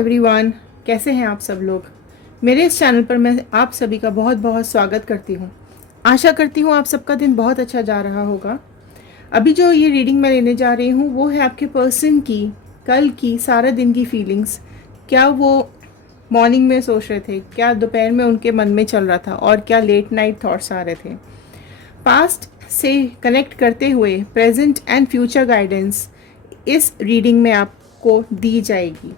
Everyone, कैसे हैं आप सब लोग। मेरे इस चैनल पर मैं आप सभी का बहुत बहुत स्वागत करती हूँ। आशा करती हूँ आप सबका दिन बहुत अच्छा जा रहा होगा। अभी जो ये रीडिंग मैं लेने जा रही हूँ वो है आपके पर्सन की कल की सारा दिन की फीलिंग्स। क्या वो मॉर्निंग में सोच रहे थे, क्या दोपहर में उनके मन में चल रहा था और क्या लेट नाइट थॉट्स आ रहे थे। पास्ट से कनेक्ट करते हुए प्रेजेंट एंड फ्यूचर गाइडेंस इस रीडिंग में आपको दी जाएगी।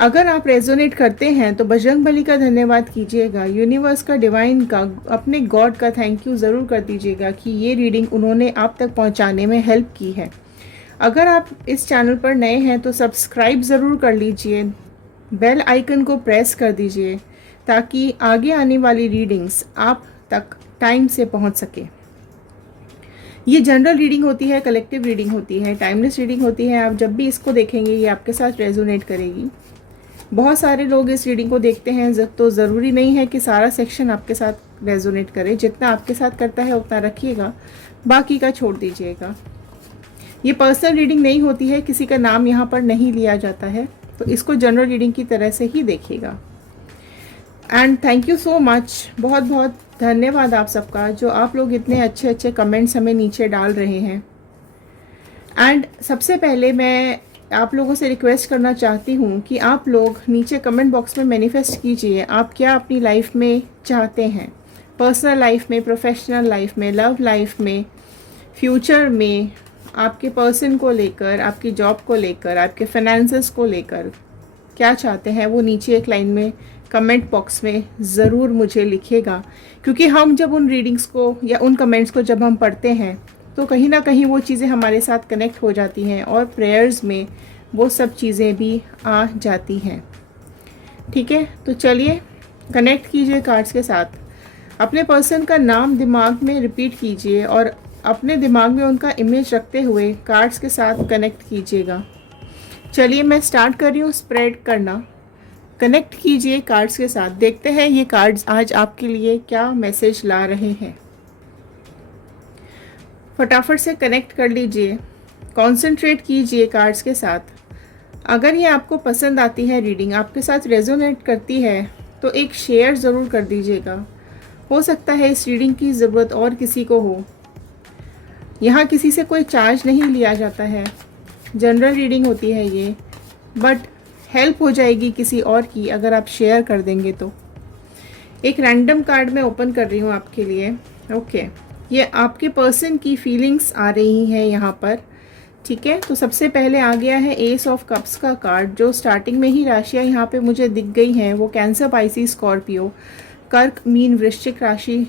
अगर आप रेजोनेट करते हैं तो बजरंगबली का धन्यवाद कीजिएगा, यूनिवर्स का, डिवाइन का, अपने गॉड का थैंक यू ज़रूर कर दीजिएगा कि ये रीडिंग उन्होंने आप तक पहुंचाने में हेल्प की है। अगर आप इस चैनल पर नए हैं तो सब्सक्राइब ज़रूर कर लीजिए, बेल आइकन को प्रेस कर दीजिए ताकि आगे आने वाली रीडिंग्स आप तक टाइम से पहुंच सके। ये जनरल रीडिंग होती है, कलेक्टिव रीडिंग होती है, टाइमलेस रीडिंग होती है। आप जब भी इसको देखेंगे ये आपके साथ रेजोनेट करेगी। बहुत सारे लोग इस रीडिंग को देखते हैं तो ज़रूरी नहीं है कि सारा सेक्शन आपके साथ रेजोनेट करे। जितना आपके साथ करता है उतना रखिएगा, बाकी का छोड़ दीजिएगा। ये पर्सनल रीडिंग नहीं होती है, किसी का नाम यहाँ पर नहीं लिया जाता है, तो इसको जनरल रीडिंग की तरह से ही देखिएगा। And thank you so much, बहुत बहुत धन्यवाद आप सबका जो आप लोग इतने अच्छे अच्छे कमेंट्स हमें नीचे डाल रहे हैं। एंड सबसे पहले मैं आप लोगों से रिक्वेस्ट करना चाहती हूँ कि आप लोग नीचे कमेंट बॉक्स में मैनिफेस्ट कीजिए आप क्या अपनी लाइफ में चाहते हैं, पर्सनल लाइफ में, प्रोफेशनल लाइफ में, लव लाइफ में, फ्यूचर में, आपके पर्सन को लेकर, आपकी जॉब को लेकर, आपके फाइनेंसेस को लेकर क्या चाहते हैं। वो नीचे एक लाइन में कमेंट बॉक्स में ज़रूर मुझे लिखिएगा, क्योंकि हम जब उन रीडिंग्स को या उन कमेंट्स को जब हम पढ़ते हैं तो कहीं ना कहीं वो चीज़ें हमारे साथ कनेक्ट हो जाती हैं और प्रेयर्स में वो सब चीज़ें भी आ जाती हैं। ठीक है, तो चलिए कनेक्ट कीजिए कार्ड्स के साथ। अपने पर्सन का नाम दिमाग में रिपीट कीजिए और अपने दिमाग में उनका इमेज रखते हुए कार्ड्स के साथ कनेक्ट कीजिएगा। चलिए मैं स्टार्ट कर रही हूँ स्प्रेड करना। कनेक्ट कीजिए कार्ड्स के साथ, देखते हैं ये कार्ड्स आज आपके लिए क्या मैसेज ला रहे हैं। फटाफट से कनेक्ट कर लीजिए, कॉन्सेंट्रेट कीजिए कार्ड्स के साथ। अगर ये आपको पसंद आती है, रीडिंग आपके साथ रेजोनेट करती है तो एक शेयर ज़रूर कर दीजिएगा। हो सकता है इस रीडिंग की ज़रूरत और किसी को हो। यहाँ किसी से कोई चार्ज नहीं लिया जाता है, जनरल रीडिंग होती है ये, बट हेल्प हो जाएगी किसी और की अगर आप शेयर कर देंगे तो। एक रैंडम कार्ड मैं ओपन कर रही हूँ आपके लिए। ओके, ये आपके पर्सन की फीलिंग्स आ रही हैं यहाँ पर। ठीक है, तो सबसे पहले आ गया है एस ऑफ कप्स का कार्ड, जो स्टार्टिंग में ही राशियाँ यहाँ पे मुझे दिख गई हैं वो कैंसर, पाइसिस, स्कॉर्पियो, कर्क, मीन, वृश्चिक राशि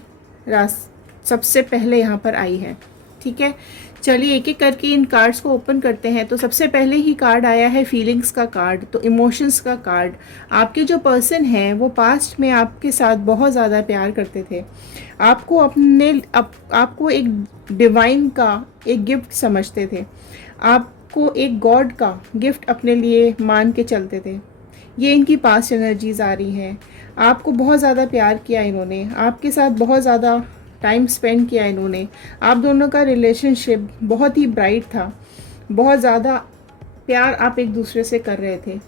सबसे पहले यहाँ पर आई है। ठीक है, चलिए एक एक करके इन कार्ड्स को ओपन करते हैं। तो सबसे पहले ही कार्ड आया है फीलिंग्स का कार्ड, तो इमोशंस का कार्ड। आपके जो पर्सन हैं वो पास्ट में आपके साथ बहुत ज़्यादा प्यार करते थे, आपको आपको एक डिवाइन का एक गिफ्ट समझते थे, आपको एक गॉड का गिफ्ट अपने लिए मान के चलते थे। ये इनकी पास्ट एनर्जीज आ रही हैं। आपको बहुत ज़्यादा प्यार किया इन्होंने, आपके साथ बहुत ज़्यादा टाइम स्पेंड किया इन्होंने। आप दोनों का रिलेशनशिप बहुत ही ब्राइट था, बहुत ज़्यादा प्यार आप एक दूसरे से कर रहे थे।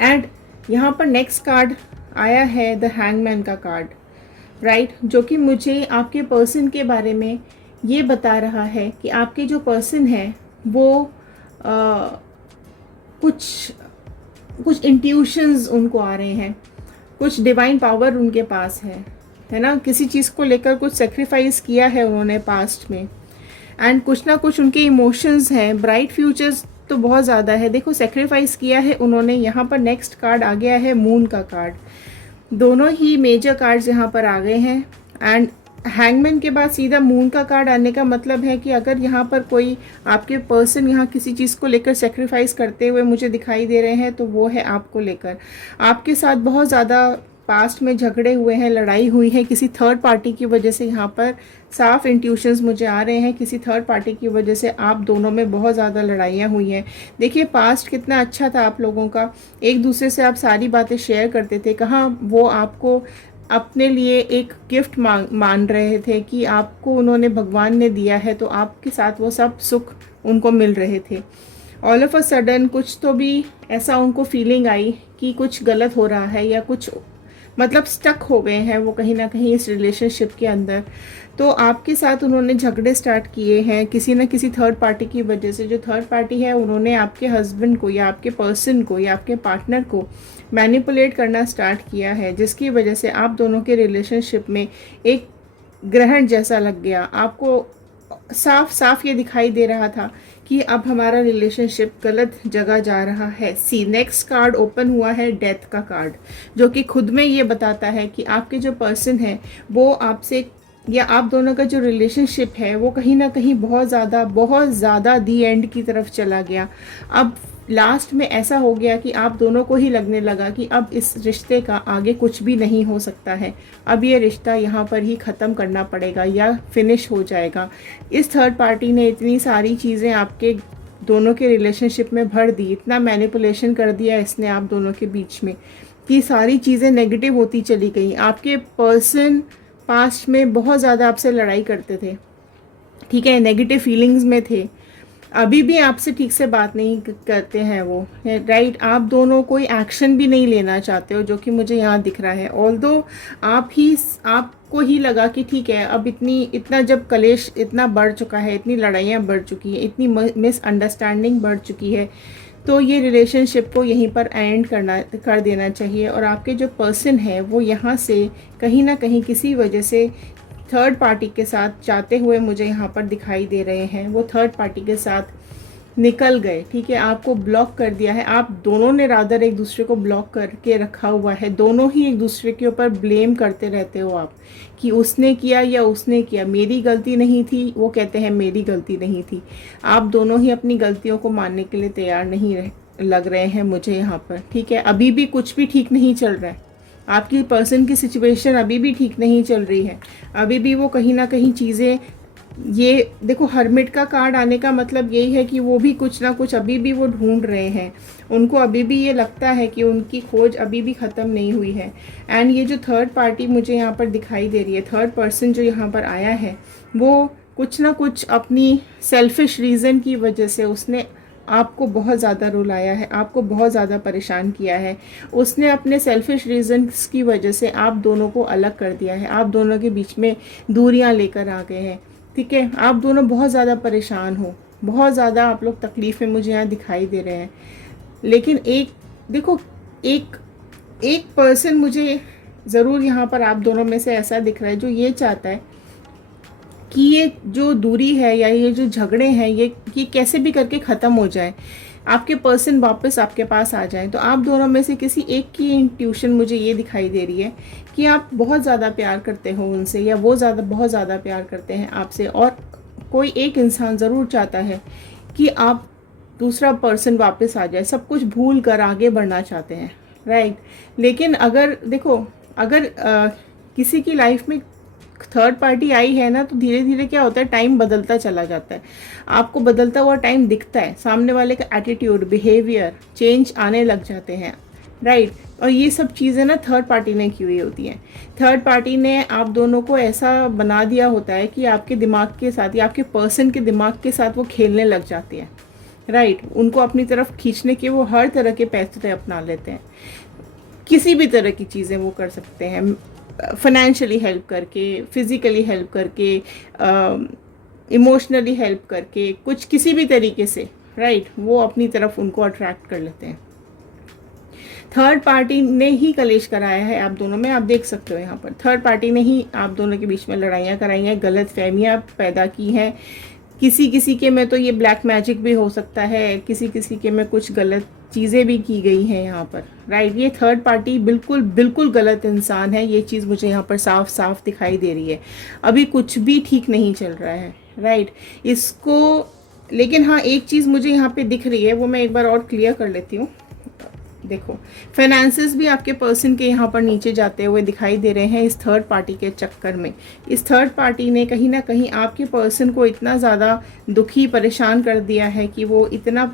एंड यहाँ पर नेक्स्ट कार्ड आया है द हैंगमैन का कार्ड, राइट, जो कि मुझे आपके पर्सन के बारे में ये बता रहा है कि आपके जो पर्सन है वो कुछ इंट्यूशंस उनको आ रहे हैं, कुछ डिवाइन पावर उनके पास है ना। किसी चीज़ को लेकर कुछ सेक्रीफाइस किया है उन्होंने पास्ट में, एंड कुछ ना कुछ उनके इमोशंस हैं। ब्राइट फ्यूचर्स तो बहुत ज़्यादा है, देखो सेक्रीफाइस किया है उन्होंने। यहाँ पर नेक्स्ट कार्ड आ गया है मून का कार्ड। दोनों ही मेजर कार्ड्स यहाँ पर आ गए हैं। एंड हैंगमैन के बाद सीधा मून का कार्ड आने का मतलब है कि अगर यहाँ पर कोई आपके पर्सन यहाँ किसी चीज़ को लेकर सेक्रीफाइस करते हुए मुझे दिखाई दे रहे हैं तो वो है आपको लेकर। आपके साथ बहुत ज़्यादा पास्ट में झगड़े हुए हैं, लड़ाई हुई है किसी थर्ड पार्टी की वजह से। यहाँ पर साफ इंट्यूशंस मुझे आ रहे हैं, किसी थर्ड पार्टी की वजह से आप दोनों में बहुत ज़्यादा लड़ाइयाँ हुई हैं। देखिए पास्ट कितना अच्छा था आप लोगों का, एक दूसरे से आप सारी बातें शेयर करते थे। कहाँ वो आपको अपने लिए एक गिफ्ट मान रहे थे कि आपको उन्होंने, भगवान ने दिया है, तो आपके साथ वो सब सुख उनको मिल रहे थे। ऑल ऑफ अ सडन कुछ तो भी ऐसा उनको फीलिंग आई कि कुछ गलत हो रहा है, या कुछ मतलब स्टक हो गए हैं वो कहीं ना कहीं इस रिलेशनशिप के अंदर। तो आपके साथ उन्होंने झगड़े स्टार्ट किए हैं किसी न किसी थर्ड पार्टी की वजह से। जो थर्ड पार्टी है उन्होंने आपके हस्बैंड को या आपके पर्सन को या आपके पार्टनर को मैनिपुलेट करना स्टार्ट किया है, जिसकी वजह से आप दोनों के रिलेशनशिप में एक ग्रहण जैसा लग गया। आपको साफ साफ ये दिखाई दे रहा था कि अब हमारा रिलेशनशिप गलत जगह जा रहा है। सी नेक्स्ट कार्ड ओपन हुआ है डेथ का कार्ड, जो कि खुद में ये बताता है कि आपके जो पर्सन है वो आपसे, या आप दोनों का जो रिलेशनशिप है वो कहीं ना कहीं बहुत ज़्यादा दी एंड की तरफ चला गया। अब लास्ट में ऐसा हो गया कि आप दोनों को ही लगने लगा कि अब इस रिश्ते का आगे कुछ भी नहीं हो सकता है, अब ये रिश्ता यहाँ पर ही ख़त्म करना पड़ेगा या फिनिश हो जाएगा। इस थर्ड पार्टी ने इतनी सारी चीज़ें आपके दोनों के रिलेशनशिप में भर दी, इतना मैनिपुलेशन कर दिया इसने आप दोनों के बीच में कि सारी चीज़ें नेगेटिव होती चली गई। आपके पर्सन पास्ट में बहुत ज़्यादा आपसे लड़ाई करते थे, ठीक है, नेगेटिव फीलिंग्स में थे, अभी भी आपसे ठीक से बात नहीं करते हैं वो, राइट। आप दोनों कोई एक्शन भी नहीं लेना चाहते हो, जो कि मुझे यहाँ दिख रहा है। ऑल्दो आपको ही लगा कि ठीक है, अब इतना जब कलेश इतना बढ़ चुका है, इतनी लड़ाइयाँ बढ़ चुकी हैं, इतनी मिसअंडरस्टैंडिंग बढ़ चुकी है, तो ये रिलेशनशिप को यहीं पर एंड कर देना चाहिए। और आपके जो पर्सन है वो यहाँ से कहीं ना कहीं किसी वजह से थर्ड पार्टी के साथ जाते हुए मुझे यहाँ पर दिखाई दे रहे हैं। वो थर्ड पार्टी के साथ निकल गए, ठीक है, आपको ब्लॉक कर दिया है। आप दोनों ने रादर एक दूसरे को ब्लॉक करके रखा हुआ है, दोनों ही एक दूसरे के ऊपर ब्लेम करते रहते हो आप कि उसने किया या उसने किया, मेरी गलती नहीं थी, वो कहते हैं मेरी गलती नहीं थी। आप दोनों ही अपनी गलतियों को मानने के लिए तैयार नहीं लग रहे हैं मुझे यहाँ पर, ठीक है। अभी भी कुछ भी ठीक नहीं चल रहा है, आपकी पर्सन की सिचुएशन अभी भी ठीक नहीं चल रही है, अभी भी वो कहीं ना कहीं चीज़ें, ये देखो हर्मिट का कार्ड आने का मतलब यही है कि वो भी कुछ ना कुछ अभी भी वो ढूंढ रहे हैं, उनको अभी भी ये लगता है कि उनकी खोज अभी भी ख़त्म नहीं हुई है। एंड ये जो थर्ड पार्टी मुझे यहाँ पर दिखाई दे रही है, थर्ड पर्सन जो यहाँ पर आया है, वो कुछ ना कुछ अपनी सेल्फिश रीज़न की वजह से उसने आपको बहुत ज़्यादा रुलाया है, आपको बहुत ज़्यादा परेशान किया है। उसने अपने सेल्फिश रीजंस की वजह से आप दोनों को अलग कर दिया है, आप दोनों के बीच में दूरियां लेकर आ गए हैं, ठीक है। आप दोनों बहुत ज़्यादा परेशान हो, बहुत ज़्यादा आप लोग तकलीफ़ में मुझे यहाँ दिखाई दे रहे हैं। लेकिन एक पर्सन मुझे ज़रूर यहाँ पर आप दोनों में से ऐसा दिख रहा है जो ये चाहता है कि ये जो दूरी है या ये जो झगड़े हैं ये कैसे भी करके ख़त्म हो जाए, आपके पर्सन वापस आपके पास आ जाए। तो आप दोनों में से किसी एक की इंट्यूशन मुझे ये दिखाई दे रही है कि आप बहुत ज़्यादा प्यार करते हो उनसे, या वो बहुत ज़्यादा प्यार करते हैं आपसे, और कोई एक इंसान ज़रूर चाहता है कि आप दूसरा पर्सन वापस आ जाए, सब कुछ भूल कर आगे बढ़ना चाहते हैं, राइट। लेकिन अगर देखो, अगर किसी की लाइफ में थर्ड पार्टी आई है ना, तो धीरे धीरे क्या होता है, टाइम बदलता चला जाता है, आपको बदलता हुआ टाइम दिखता है, सामने वाले का एटीट्यूड, बिहेवियर चेंज आने लग जाते हैं, राइट। और ये सब चीज़ें ना थर्ड पार्टी ने की हुई होती हैं। थर्ड पार्टी ने आप दोनों को ऐसा बना दिया होता है कि आपके दिमाग के साथ या आपके पर्सन के दिमाग के साथ वो खेलने लग जाते हैं, राइट। उनको अपनी तरफ खींचने के वो हर तरह के पैसे अपना लेते हैं, किसी भी तरह की चीज़ें वो कर सकते हैं, फाइनेंशियली हेल्प करके, फिज़िकली हेल्प करके, इमोशनली हेल्प करके, कुछ किसी भी तरीके से, राइट, वो अपनी तरफ उनको अट्रैक्ट कर लेते हैं। थर्ड पार्टी ने ही कलेश कराया है आप दोनों में, आप देख सकते हो यहाँ पर थर्ड पार्टी ने ही आप दोनों के बीच में लड़ाइयाँ कराई हैं, गलत फहमियाँ पैदा की हैं। किसी किसी के में तो ये ब्लैक मैजिक भी हो सकता है, किसी किसी के में कुछ गलत चीज़ें भी की गई हैं यहाँ पर, राइट। ये थर्ड पार्टी बिल्कुल बिल्कुल गलत इंसान है, ये चीज़ मुझे यहाँ पर साफ साफ दिखाई दे रही है। अभी कुछ भी ठीक नहीं चल रहा है, राइट, इसको। लेकिन हाँ, एक चीज़ मुझे यहाँ पे दिख रही है, वो मैं एक बार और क्लियर कर लेती हूँ। देखो, फाइनेंसेस भी आपके पर्सन के यहाँ पर नीचे जाते हुए दिखाई दे रहे हैं इस थर्ड पार्टी के चक्कर में। इस थर्ड पार्टी ने कहीं ना कहीं आपके पर्सन को इतना ज़्यादा दुखी, परेशान कर दिया है कि वो इतना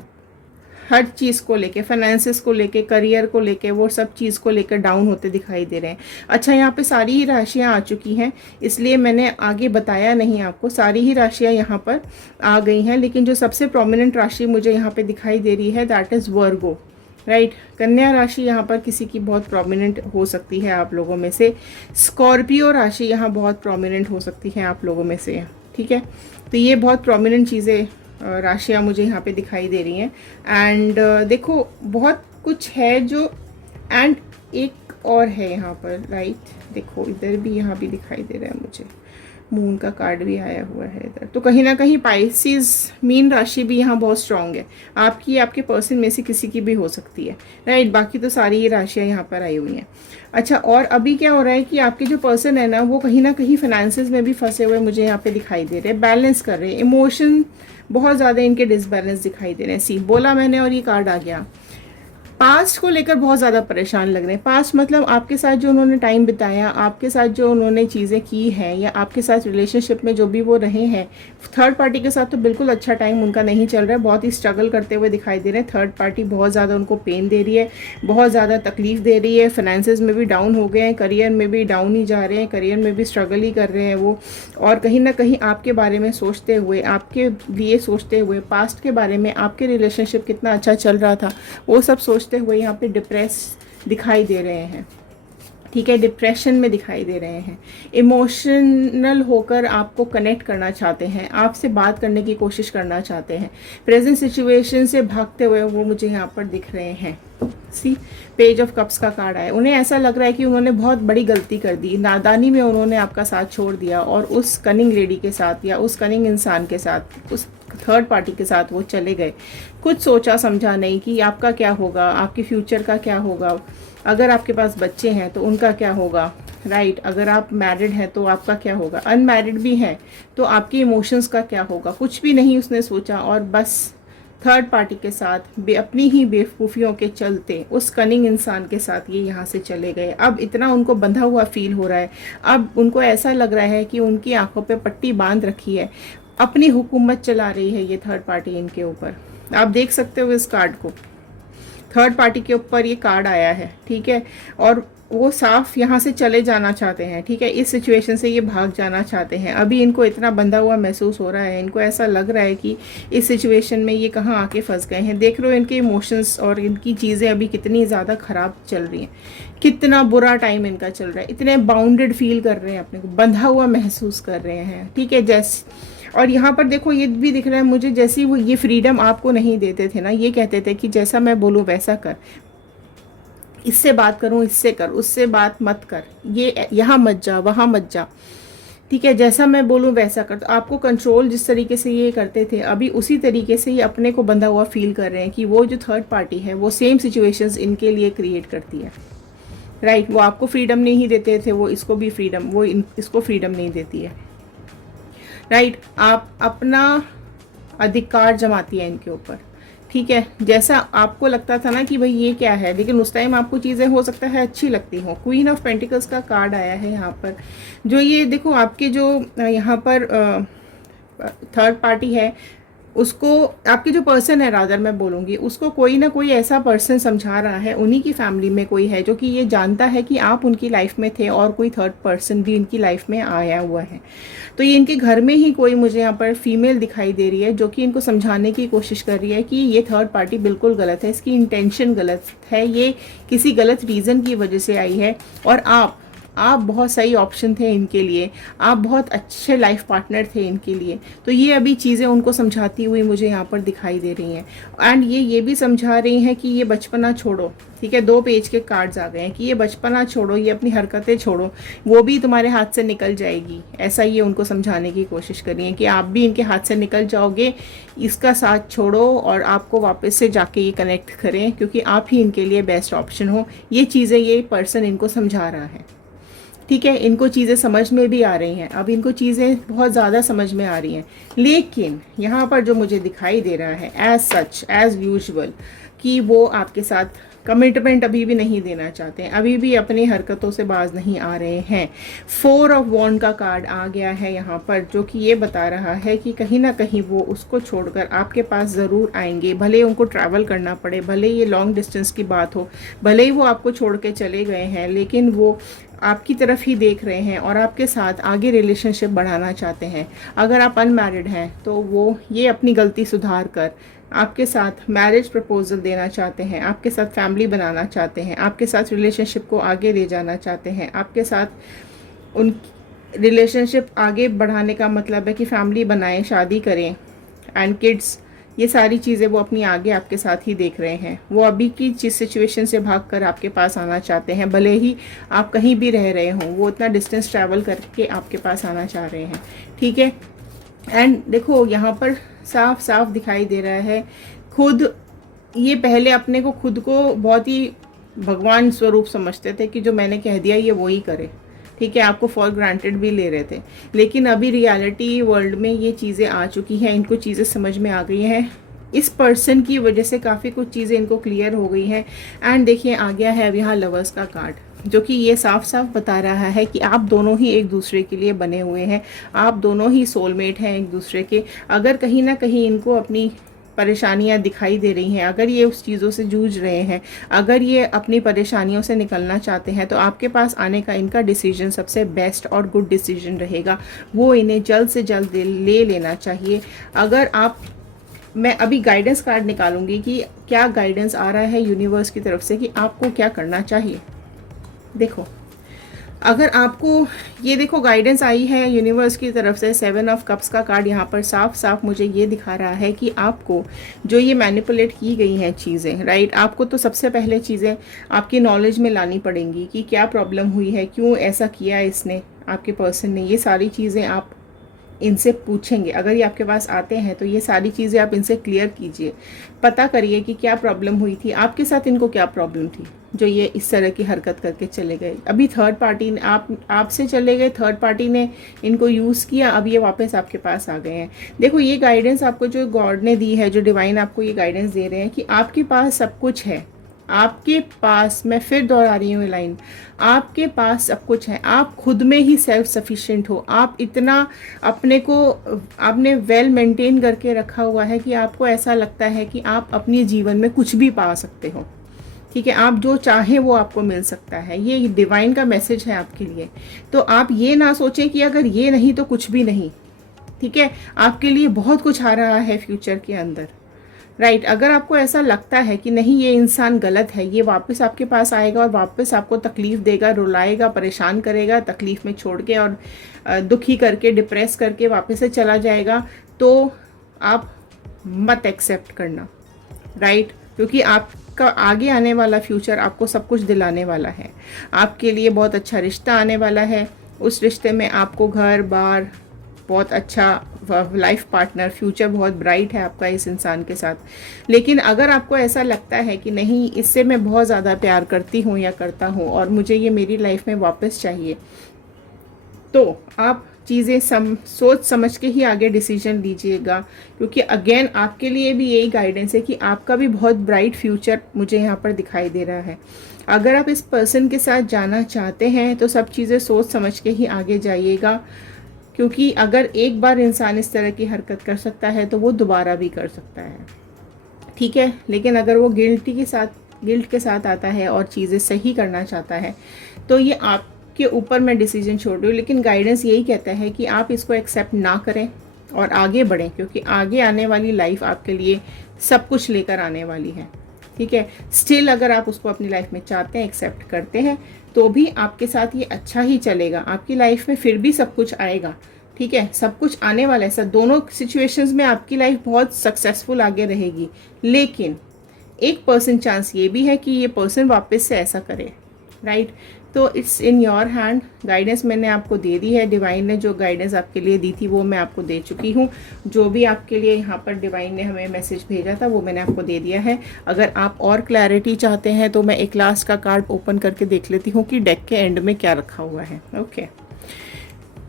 हर चीज़ को लेके, फाइनेंसेस को लेके, करियर को लेके, वो सब चीज़ को लेकर डाउन होते दिखाई दे रहे हैं। अच्छा, यहाँ पे सारी ही राशियाँ आ चुकी हैं, इसलिए मैंने आगे बताया नहीं आपको, सारी ही राशियाँ यहाँ पर आ गई हैं, लेकिन जो सबसे प्रोमिनेंट राशि मुझे यहाँ पे दिखाई दे रही है दैट इज़ वर्गो, राइट। कन्या राशि यहाँ पर किसी की बहुत प्रोमिनेंट हो सकती है आप लोगों में से। स्कॉर्पियो राशि यहाँ बहुत प्रोमिनेंट हो सकती है आप लोगों में से, ठीक है। तो ये बहुत प्रोमिनेंट चीज़ें, राशियाँ मुझे यहाँ पे दिखाई दे रही हैं। एंड देखो बहुत कुछ है जो, एंड एक और है यहाँ पर, राइट। देखो इधर भी, यहाँ भी दिखाई दे रहा है मुझे, मून का कार्ड भी आया हुआ है इधर। तो कहीं ना कहीं पाइसिस मीन राशि भी यहाँ बहुत स्ट्रांग है, आपकी, आपके पर्सन में से किसी की भी हो सकती है, राइट। बाकी तो सारी ही राशियाँ यहाँ पर आई हुई हैं। अच्छा, और अभी क्या हो रहा है कि आपके जो पर्सन है ना, वो कहीं ना कहीं फाइनेंसेस में भी फंसे हुए मुझे यहाँ पे दिखाई दे रहे हैं, बैलेंस कर रहे हैं, इमोशन बहुत ज़्यादा इनके डिसबैलेंस दिखाई दे रहे हैं। सी बोला मैंने और ये कार्ड आ गया। पास्ट को लेकर बहुत ज़्यादा परेशान लग रहे हैं। पास्ट मतलब आपके साथ जो उन्होंने टाइम बिताया, आपके साथ जो उन्होंने चीज़ें की हैं, या आपके साथ रिलेशनशिप में जो भी वो रहे हैं, थर्ड पार्टी के साथ तो बिल्कुल अच्छा टाइम उनका नहीं चल रहा है, बहुत ही स्ट्रगल करते हुए दिखाई दे रहे हैं। थर्ड पार्टी बहुत ज़्यादा उनको पेन दे रही है, बहुत ज़्यादा तकलीफ दे रही है, फाइनेंसेस में भी डाउन हो गए हैं, करियर में भी डाउन ही जा रहे हैं, करियर में भी स्ट्रगल ही कर रहे हैं वो। और कहीं ना कहीं आपके बारे में सोचते हुए, आपके लिए सोचते हुए, पास्ट के बारे में, आपके रिलेशनशिप कितना अच्छा चल रहा था वो सब सोचते हुए यहाँ पे डिप्रेस दिखाई दे रहे हैं, ठीक है, डिप्रेशन में दिखाई दे रहे हैं। इमोशनल होकर आपको कनेक्ट करना चाहते हैं, आपसे बात करने की कोशिश करना चाहते हैं, प्रेजेंट सिचुएशन से भागते हुए वो मुझे यहाँ पर दिख रहे हैं। सी पेज ऑफ कप्स का कार्ड आया। उन्हें ऐसा लग रहा है कि उन्होंने बहुत बड़ी गलती कर दी, नादानी में उन्होंने आपका साथ छोड़ दिया और उस कनिंग लेडी के साथ या उस कनिंग इंसान के साथ, उस थर्ड पार्टी के साथ वो चले गए। कुछ सोचा समझा नहीं कि आपका क्या होगा, आपके फ्यूचर का क्या होगा, अगर आपके पास बच्चे हैं तो उनका क्या होगा, राइट। अगर आप मैरिड हैं तो आपका क्या होगा, अनमैरिड भी हैं तो आपके इमोशंस का क्या होगा, कुछ भी नहीं उसने सोचा और बस थर्ड पार्टी के साथ अपनी ही बेवकूफ़ियों के चलते उस कनिंग इंसान के साथ ये यहाँ से चले गए। अब इतना उनको बंधा हुआ फील हो रहा है, अब उनको ऐसा लग रहा है कि उनकी आंखों पे पट्टी बांध रखी है, अपनी हुकूमत चला रही है ये थर्ड पार्टी इनके ऊपर। आप देख सकते हो इस कार्ड को, थर्ड पार्टी के ऊपर ये कार्ड आया है, ठीक है। और वो साफ यहाँ से चले जाना चाहते हैं, ठीक है, इस सिचुएशन से ये भाग जाना चाहते हैं। अभी इनको इतना बंधा हुआ महसूस हो रहा है, इनको ऐसा लग रहा है कि इस सिचुएशन में ये कहाँ आके फंस गए हैं। देख लो इनके इमोशंस और इनकी चीज़ें अभी कितनी ज़्यादा ख़राब चल रही हैं, कितना बुरा टाइम इनका चल रहा है, इतने बाउंडेड फील कर रहे हैं, अपने को बंधा हुआ महसूस कर रहे हैं, ठीक है। जैसे और यहाँ पर देखो ये भी दिख रहा है मुझे, जैसे वो ये फ्रीडम आपको नहीं देते थे ना, ये कहते थे कि जैसा मैं बोलूँ वैसा कर, इससे बात करूँ इससे कर, उससे बात मत कर, ये यहाँ मत जा वहाँ मत जा, ठीक है, जैसा मैं बोलूँ वैसा कर। तो आपको कंट्रोल जिस तरीके से ये करते थे, अभी उसी तरीके से ये अपने को बंधा हुआ फील कर रहे हैं कि वो जो थर्ड पार्टी है वो सेम सिचुएशंस इनके लिए क्रिएट करती है, राइट। वो आपको फ्रीडम नहीं देते थे, वो इसको भी फ्रीडम, वो इसको फ्रीडम नहीं देती है, राइट। आप अपना अधिकार जमाती है इनके ऊपर, ठीक है। जैसा आपको लगता था ना कि भाई ये क्या है, लेकिन उस टाइम आपको चीज़ें हो सकता है अच्छी लगती हो। क्वीन ऑफ पेंटिकल्स का कार्ड आया है यहाँ पर, जो ये देखो आपके जो यहाँ पर थर्ड पार्टी है, उसको आपके जो पर्सन है, रादर मैं बोलूँगी, उसको कोई ना कोई ऐसा पर्सन समझा रहा है, उन्हीं की फैमिली में कोई है जो कि ये जानता है कि आप उनकी लाइफ में थे और कोई थर्ड पर्सन भी इनकी लाइफ में आया हुआ है। तो ये इनके घर में ही कोई मुझे यहाँ पर फीमेल दिखाई दे रही है जो कि इनको समझाने की कोशिश कर रही है कि ये थर्ड पार्टी बिल्कुल गलत है, इसकी इंटेंशन गलत है, ये किसी गलत रीज़न की वजह से आई है और आप बहुत सही ऑप्शन थे इनके लिए, आप बहुत अच्छे लाइफ पार्टनर थे इनके लिए। तो ये अभी चीज़ें उनको समझाती हुई मुझे यहाँ पर दिखाई दे रही हैं। एंड ये भी समझा रही हैं कि ये बचपना छोड़ो, ठीक है। 2 पेज के कार्ड्स आ गए हैं कि ये बचपना छोड़ो, ये अपनी हरकतें छोड़ो, वो भी तुम्हारे हाथ से निकल जाएगी। ऐसा ये उनको समझाने की कोशिश कर रही हैं कि आप भी इनके हाथ से निकल जाओगे, इसका साथ छोड़ो और आपको वापस से जाके ये कनेक्ट करें, क्योंकि आप ही इनके लिए बेस्ट ऑप्शन हो। ये चीज़ें ये पर्सन इनको समझा रहा है, ठीक है। इनको चीज़ें समझ में भी आ रही हैं, अब इनको चीज़ें बहुत ज़्यादा समझ में आ रही हैं। लेकिन यहाँ पर जो मुझे दिखाई दे रहा है एज सच एज यूजुअल कि वो आपके साथ कमिटमेंट अभी भी नहीं देना चाहते हैं, अभी भी अपनी हरकतों से बाज नहीं आ रहे हैं। 4 ऑफ वॉन्ड का कार्ड आ गया है यहाँ पर, जो कि ये बता रहा है कि कहीं ना कहीं वो उसको छोड़कर आपके पास ज़रूर आएंगे, भले उनको ट्रैवल करना पड़े, भले ये लॉन्ग डिस्टेंस की बात हो, भले ही वो आपको छोड़ के चले गए हैं, लेकिन वो आपकी तरफ ही देख रहे हैं और आपके साथ आगे रिलेशनशिप बढ़ाना चाहते हैं। अगर आप अनमैरिड हैं तो वो ये अपनी गलती सुधार कर आपके साथ मैरिज प्रपोजल देना चाहते हैं, आपके साथ फैमिली बनाना चाहते हैं, आपके साथ रिलेशनशिप को आगे ले जाना चाहते हैं, आपके साथ उन रिलेशनशिप आगे बढ़ाने का मतलब है कि फैमिली बनाएं, शादी करें एंड किड्स, ये सारी चीज़ें वो अपनी आगे आपके साथ ही देख रहे हैं। वो अभी की चीज सिचुएशन से भागकर आपके पास आना चाहते हैं, भले ही आप कहीं भी रह रहे हों, वो इतना डिस्टेंस ट्रैवल करके आपके पास आना चाह रहे हैं, ठीक है। एंड देखो यहाँ पर साफ साफ दिखाई दे रहा है, खुद ये पहले अपने को खुद को बहुत ही भगवान स्वरूप समझते थे कि जो मैंने कह दिया ये वो ही करे, ठीक है, आपको फॉर ग्रांटेड भी ले रहे थे, लेकिन अभी रियलिटी वर्ल्ड में ये चीज़ें आ चुकी हैं, इनको चीज़ें समझ में आ गई हैं, इस पर्सन की वजह से काफ़ी कुछ चीज़ें इनको क्लियर हो गई हैं। एंड देखिए आ गया है अब यहाँ लवर्स का कार्ड, जो कि ये साफ साफ बता रहा है कि आप दोनों ही एक दूसरे के लिए बने हुए हैं, आप दोनों ही सोलमेट हैं एक दूसरे के। अगर कहीं ना कहीं इनको अपनी परेशानियां दिखाई दे रही हैं, अगर ये उस चीज़ों से जूझ रहे हैं, अगर ये अपनी परेशानियों से निकलना चाहते हैं, तो आपके पास आने का इनका डिसीजन सबसे बेस्ट और गुड डिसीजन रहेगा, वो इन्हें जल्द से जल्द ले लेना चाहिए। अगर आप, मैं अभी गाइडेंस कार्ड निकालूंगी कि क्या गाइडेंस आ रहा है यूनिवर्स की तरफ से कि आपको क्या करना चाहिए। देखो अगर आपको ये देखो गाइडेंस आई है यूनिवर्स की तरफ से, 7 ऑफ कप्स का कार्ड यहाँ पर साफ साफ मुझे ये दिखा रहा है कि आपको जो ये मैनिपुलेट की गई हैं चीज़ें, राइट, आपको तो सबसे पहले चीज़ें आपकी नॉलेज में लानी पड़ेंगी कि क्या प्रॉब्लम हुई है, क्यों ऐसा किया इसने, आपके पर्सन ने, ये सारी चीज़ें आप इनसे पूछेंगे। अगर ये आपके पास आते हैं तो ये सारी चीज़ें आप इनसे क्लियर कीजिए, पता करिए कि क्या प्रॉब्लम हुई थी, आपके साथ इनको क्या प्रॉब्लम थी जो ये इस तरह की हरकत करके चले गए। अभी थर्ड पार्टी ने आपसे चले गए, थर्ड पार्टी ने इनको यूज़ किया, अब ये वापस आपके पास आ गए हैं। देखो ये गाइडेंस आपको जो गॉड ने दी है, जो डिवाइन आपको ये गाइडेंस दे रहे हैं कि आपके पास सब कुछ है, आपके पास, मैं फिर दोहरा रही हूँ लाइन, आपके पास सब कुछ है, आप खुद में ही सेल्फ सफिशिएंट हो, आप इतना अपने को आपने वेल मेंटेन करके रखा हुआ है कि आपको ऐसा लगता है कि आप अपने जीवन में कुछ भी पा सकते हो, ठीक है, आप जो चाहें वो आपको मिल सकता है। ये डिवाइन का मैसेज है आपके लिए। तो आप ये ना सोचें कि अगर ये नहीं तो कुछ भी नहीं, ठीक है, आपके लिए बहुत कुछ आ रहा है फ्यूचर के अंदर, राइट। अगर आपको ऐसा लगता है कि नहीं ये इंसान गलत है, ये वापस आपके पास आएगा और वापस आपको तकलीफ़ देगा, रुलाएगा, परेशान करेगा, तकलीफ़ में छोड़ के और दुखी करके, डिप्रेस करके वापस से चला जाएगा, तो आप मत एक्सेप्ट करना, राइट, क्योंकि आपका आगे आने वाला फ्यूचर आपको सब कुछ दिलाने वाला है। आपके लिए बहुत अच्छा रिश्ता आने वाला है, उस रिश्ते में आपको घर बार, बहुत अच्छा लाइफ पार्टनर, फ्यूचर बहुत ब्राइट है आपका इस इंसान के साथ। लेकिन अगर आपको ऐसा लगता है कि नहीं इससे मैं बहुत ज़्यादा प्यार करती हूँ या करता हूँ और मुझे ये मेरी लाइफ में वापस चाहिए, तो आप चीज़ें सोच समझ के ही आगे डिसीजन लीजिएगा, क्योंकि अगेन आपके लिए भी यही गाइडेंस है कि आपका भी बहुत ब्राइट फ्यूचर मुझे यहाँ पर दिखाई दे रहा है। अगर आप इस पर्सन के साथ जाना चाहते हैं तो सब चीज़ें सोच समझ के ही आगे जाइएगा, क्योंकि अगर एक बार इंसान इस तरह की हरकत कर सकता है तो वो दोबारा भी कर सकता है, ठीक है। लेकिन अगर वो गिल्ट के साथ आता है और चीज़ें सही करना चाहता है तो ये आपके ऊपर मैं डिसीजन छोड़ रही हूँ। लेकिन गाइडेंस यही कहता है कि आप इसको एक्सेप्ट ना करें और आगे बढ़ें, क्योंकि आगे आने वाली लाइफ आपके लिए सब कुछ लेकर आने वाली है, ठीक है। स्टिल अगर आप उसको अपनी लाइफ में चाहते हैं, एक्सेप्ट करते हैं, तो भी आपके साथ ये अच्छा ही चलेगा, आपकी लाइफ में फिर भी सब कुछ आएगा, ठीक है, सब कुछ आने वाला है सर। दोनों सिचुएशंस में आपकी लाइफ बहुत सक्सेसफुल आगे रहेगी, लेकिन 1% चांस ये भी है कि ये पर्सन वापस से ऐसा करे, राइट। तो it's in your hand. Guidance मैंने आपको दे दी है, डिवाइन ने जो गाइडेंस आपके लिए दी थी वो मैं आपको दे चुकी हूँ। जो भी आपके लिए यहाँ पर डिवाइन ने हमें मैसेज भेजा था वो मैंने आपको दे दिया है। अगर आप और क्लैरिटी चाहते हैं तो मैं एक लास्ट का कार्ड ओपन करके देख लेती हूँ कि डेक के एंड में क्या रखा हुआ है। ओके,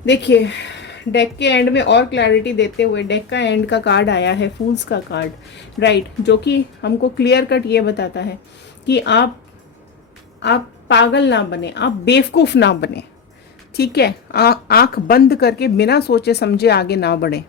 देखिए डेक के एंड में और क्लैरिटी देते हुए डेक का एंड का कार्ड आया है फूल्स का कार्ड, राइट, जो कि हमको क्लियर कट ये बताता है कि आप पागल ना बने, आप बेवकूफ़ ना बने, ठीक है। आंख बंद करके बिना सोचे समझे आगे ना बढ़े।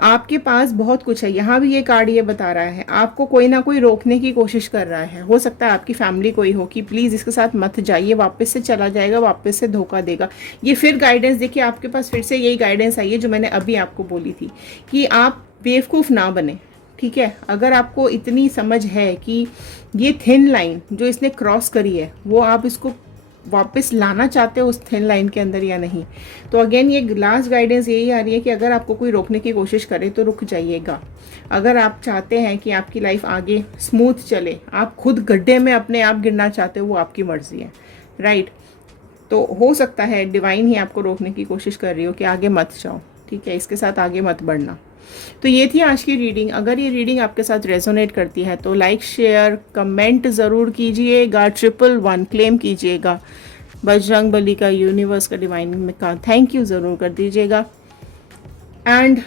आपके पास बहुत कुछ है। यहाँ भी ये कार्ड ये बता रहा है आपको कोई ना कोई रोकने की कोशिश कर रहा है। हो सकता है आपकी फैमिली कोई हो कि प्लीज़ इसके साथ मत जाइए, वापस से चला जाएगा, वापस से धोखा देगा। ये फिर गाइडेंस देखिए, आपके पास फिर से यही गाइडेंस आई है जो मैंने अभी आपको बोली थी कि आप बेवकूफ़ ना बने, ठीक है। अगर आपको इतनी समझ है कि ये थिन लाइन जो इसने क्रॉस करी है वो आप इसको वापस लाना चाहते हो उस थिन लाइन के अंदर या नहीं, तो अगेन ये लास्ट गाइडेंस यही आ रही है कि अगर आपको कोई रोकने की कोशिश करे तो रुक जाइएगा। अगर आप चाहते हैं कि आपकी लाइफ आगे स्मूथ चले, आप खुद गड्ढे में अपने आप गिरना चाहते हो, वो आपकी मर्जी है, राइट। तो हो सकता है डिवाइन ही आपको रोकने की कोशिश कर रही हो कि आगे मत जाओ, ठीक है, इसके साथ आगे मत बढ़ना। तो ये थी आज की रीडिंग। अगर ये रीडिंग आपके साथ रेजोनेट करती है तो लाइक शेयर कमेंट ज़रूर कीजिएगा, 111 क्लेम कीजिएगा, बजरंग बली का, यूनिवर्स का, डिवाइन का थैंक यू ज़रूर कर दीजिएगा। एंड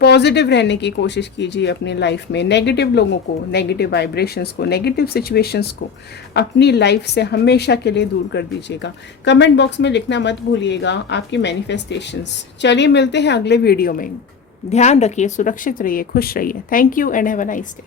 पॉजिटिव रहने की कोशिश कीजिए अपनी लाइफ में। नेगेटिव लोगों को, नेगेटिव वाइब्रेशंस को, नेगेटिव सिचुएशंस को अपनी लाइफ से हमेशा के लिए दूर कर दीजिएगा। कमेंट बॉक्स में लिखना मत भूलिएगा आपकी मैनिफेस्टेशंस। चलिए मिलते हैं अगले वीडियो में। ध्यान रखिए, सुरक्षित रहिए, खुश रहिए। Thank you and have a nice day.